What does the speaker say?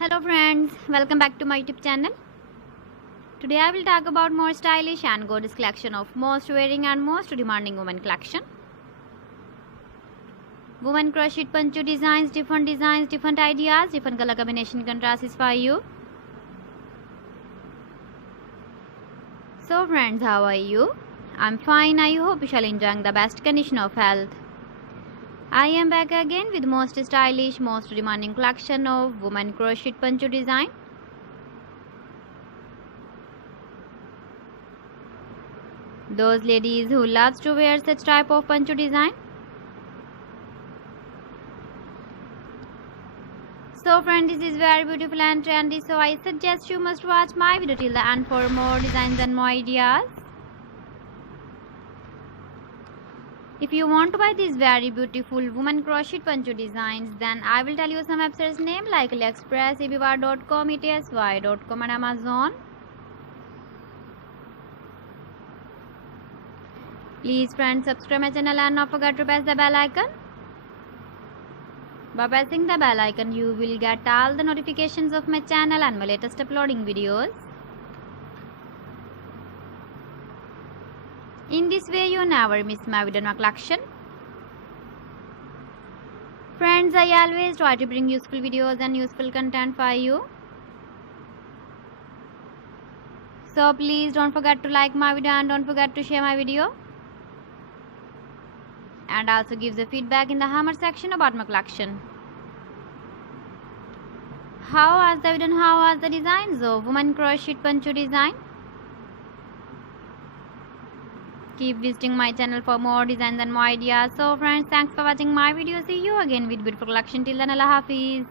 Hello friends, welcome back to my YouTube channel. Today I will talk about more stylish and gorgeous collection of most wearing and most demanding women collection. Women crochet poncho designs, different ideas, different color combination contrasts for you. So friends, how are you? I'm fine. I hope you shall enjoying the best condition of health. I am back again with most stylish, most demanding collection of women crochet poncho design. Those ladies who loves to wear such type of poncho design. So friend, this is very beautiful and trendy, so I suggest you must watch my video till the end for more designs and more ideas. If you want to buy these very beautiful woman crochet poncho designs, then I will tell you some websites name like AliExpress, eBay.com, ETSY.com and Amazon. Please friends, subscribe my channel and not forget to press the bell icon. By pressing the bell icon, you will get all the notifications of my channel and my latest uploading videos. In this way, you never miss my video or collection. Friends, I always try to bring useful videos and useful content for you. So please don't forget to like my video and don't forget to share my video. And also give the feedback in the comment section about my collection. How was the video and how was the designs of woman crochet poncho design? Keep visiting my channel for more designs and more ideas. So friends, thanks for watching my video. See you again with beautiful collection. Till then, Allah Hafiz.